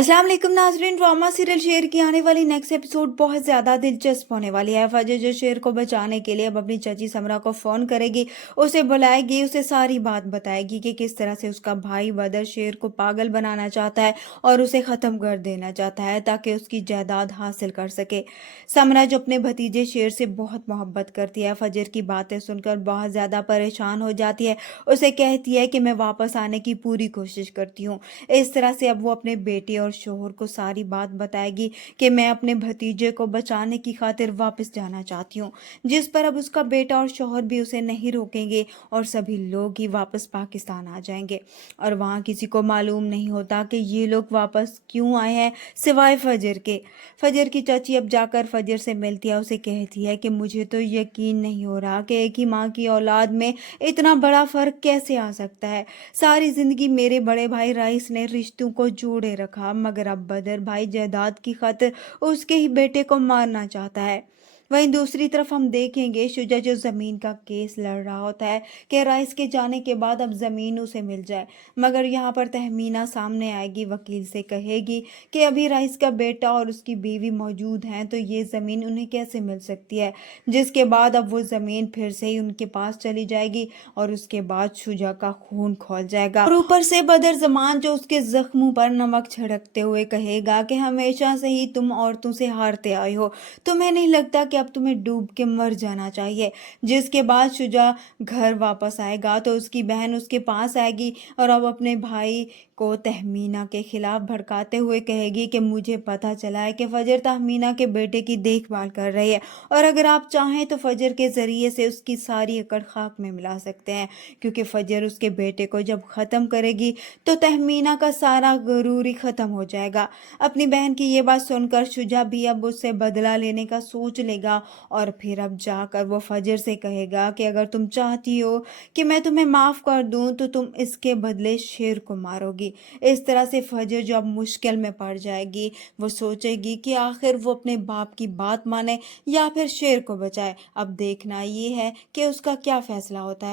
अस्सलाम वालेकुम नाज़रीन। ड्रामा सीरियल शेर की आने वाली नेक्स्ट एपिसोड बहुत ज़्यादा दिलचस्प होने वाली है। फजर जो शेर को बचाने के लिए अब अपनी चाची समरा को फ़ोन करेगी, उसे बुलाएगी, उसे सारी बात बताएगी कि किस तरह से उसका भाई बदर शेर को पागल बनाना चाहता है और उसे ख़त्म कर देना चाहता है ताकि उसकी जायदाद हासिल कर सके। समरा जो अपने भतीजे शेर से बहुत मोहब्बत करती है, फजर की बातें सुनकर बहुत ज़्यादा परेशान हो जाती है। उसे कहती है कि मैं वापस आने की पूरी कोशिश करती हूँ। इस तरह से अब वो अपने बेटे और शोहर को सारी बात बताएगी कि मैं अपने भतीजे को बचाने की खातिर वापस जाना चाहती हूँ, जिस पर अब उसका बेटा और शोहर भी उसे नहीं रोकेंगे और सभी लोग ही वापस पाकिस्तान आ जाएंगे। और वहाँ किसी को मालूम नहीं होता कि ये लोग वापस क्यों आए हैं, सिवाय फजर के। फजर की चाची अब जाकर फजर से मिलती है, उसे कहती है कि मुझे तो यकीन नहीं हो रहा कि एक ही माँ की औलाद में इतना बड़ा फ़र्क कैसे आ सकता है। सारी जिंदगी मेरे बड़े भाई राइस ने रिश्तों को जोड़े रखा, मगर अब बदर भाई जायदाद की खातिर उसके ही बेटे को मारना चाहता है। वहीं दूसरी तरफ हम देखेंगे शुजा जो जमीन का केस लड़ रहा होता है कि राइस के जाने के बाद अब जमीन उसे मिल जाए, मगर यहाँ पर तहमीना सामने आएगी, वकील से कहेगी कि अभी राइस का बेटा और उसकी बीवी मौजूद हैं तो ये जमीन उन्हें कैसे मिल सकती है, जिसके बाद अब वो जमीन फिर से ही उनके पास चली जाएगी और उसके बाद शुजा का खून खौल जाएगा। और ऊपर से बदर जमान जो उसके जख्मों पर नमक छिड़कते हुए कहेगा कि हमेशा से ही तुम औरतों से हारते आए हो, तुम्हें नहीं लगता कि अब तुम्हें डूब के मर जाना चाहिए। जिसके बाद शुजा घर वापस आएगा तो उसकी बहन उसके पास आएगी और अब अपने भाई को तहमीना के खिलाफ भड़काते हुए कहेगी कि मुझे पता चला है कि फजर तहमीना के बेटे की देखभाल कर रही है और अगर आप चाहें तो फजर के जरिए से उसकी सारी अकड़ खाक में मिला सकते हैं, क्योंकि फजर उसके बेटे को जब ख़त्म करेगी तो तहमीना का सारा गुरूर ही ख़त्म हो जाएगा। अपनी बहन की ये बात सुनकर शुजा भी अब उससे बदला लेने का सोच लेगा और फिर अब जाकर वो फजर से कहेगा कि अगर तुम चाहती हो कि मैं तुम्हें माफ़ कर दूं तो तुम इसके बदले शेर को मारोगी। इस तरह से फजर जो अब मुश्किल में पड़ जाएगी, वो सोचेगी कि आखिर वो अपने बाप की बात माने या फिर शेर को बचाए। अब देखना ये है कि उसका क्या फैसला होता है।